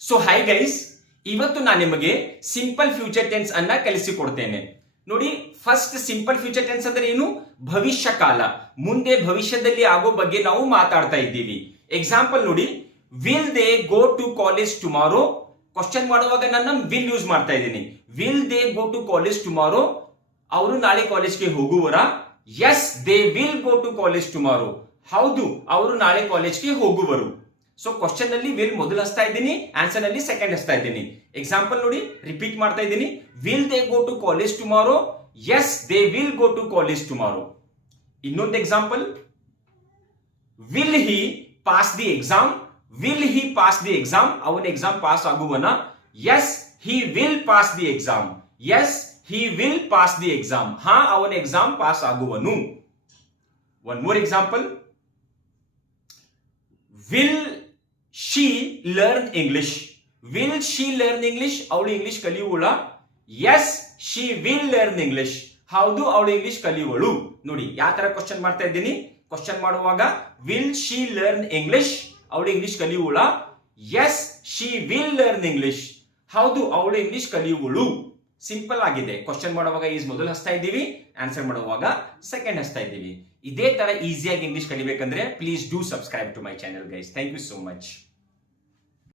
So high guys, ಇವತ್ತು ನಾನು ನಿಮಗೆ ಸಿಂಪಲ್ ಫ್ಯೂಚರ್ ಟೆನ್ಸ್ ಅನ್ನ ಕಲಿಸಿಕೊಡ್ತೇನೆ. ನೋಡಿ, ಫಸ್ಟ್ ಸಿಂಪಲ್ ಫ್ಯೂಚರ್ ಟೆನ್ಸ್ ಅಂದ್ರೆ ಏನು? ಭವಿಷ್ಯ ಕಾಲ, ಮುಂದೆ ಭವಿಷ್ಯದಲ್ಲಿ ಆಗೋ ಬಗ್ಗೆ ನಾವು ಮಾತಾಡ್ತಾ ಇದ್ದೀವಿ. ಎಕ್ಸಾಂಪಲ್ ನೋಡಿ, will they go to college tomorrow? Question ಮಾಡುವಾಗ ನಾನು ವಿಲ್ ಯೂಸ್ ಮಾಡ್ತಾ ಇದ್ದೀನಿ. Will they go to college tomorrow? ಅವರು ನಾಳೆ ಕಾಲೇಜ್ಗೆ ಹೋಗುವರಾ? Yes, they will go to college tomorrow. ಹೌದು, ಅವರು ನಾಳೆ ಕಾಲೇಜ್ಗೆ ಹೋಗುವರು. ಸೊ ಕ್ವಶನ್ ಅಲ್ಲಿ ವಿಲ್ ಮೊದಲು ಹಸ್ತಾ ಇದ್ದೀನಿ, ಆನ್ಸರ್ ನಲ್ಲಿ ಸೆಕೆಂಡ್ ಹಸ್ತಾ ಇದ್ದೀನಿ. ಎಕ್ಸಾಂಪಲ್ ನೋಡಿ, ರಿಪೀಟ್ ಮಾಡ್ತಾ ಇದ್ದೀನಿ. Will they go to college tomorrow? Yes, they will go to college tomorrow. ಇನ್ನೊಂದು example, will he pass the exam? Will he pass the exam? ಅವನ ಎಕ್ಸಾಮ್ ಪಾಸ್ ಆಗುವನ? Yes, he will pass the exam. Yes, he will pass the exam. ಹಾ, ಅವನ exam pass ಆಗುವನು. One more example, will she learn English? Will she learn English? ಅವಳು English ಕಲಿಯುವಳ? Yes, she will learn English. ಹೌದು, ಅವಳು English ಕಲಿಯುವಳು. ನೋಡಿ ಯಾವ ತರ ಕ್ವಶನ್ ಮಾಡ್ತಾ ಇದ್ದೀನಿ. ಕ್ವಶನ್ ಮಾಡುವಾಗ ವಿಲ್ ಶಿ ಲರ್ನ್ ಇಂಗ್ಲಿಷ್? ಅವಳು ಇಂಗ್ಲಿಷ್ ಕಲಿಯುವಳ? Yes, she will learn English. ಹೌದು, ಅವಳು ಇಂಗ್ಲಿಷ್ ಕಲಿಯುವಳು. ಸಿಂಪಲ್ ಆಗಿದೆ. ಕ್ವಶನ್ ಮಾಡುವಾಗ ಈಸ್ ಮೊದಲು ಹಸ್ತಾ ಇದ್ದೀವಿ, ಆನ್ಸರ್ ಮಾಡುವಾಗ ಸೆಕೆಂಡ್ ಹಸ್ತಾ ಇದ್ದೀವಿ. ಇದೇ ತರ ಈಸಿಯಾಗಿ ಇಂಗ್ಲಿಷ್ ಕಲಿಬೇಕಂದ್ರೆ please do subscribe to my channel guys. Thank you so much.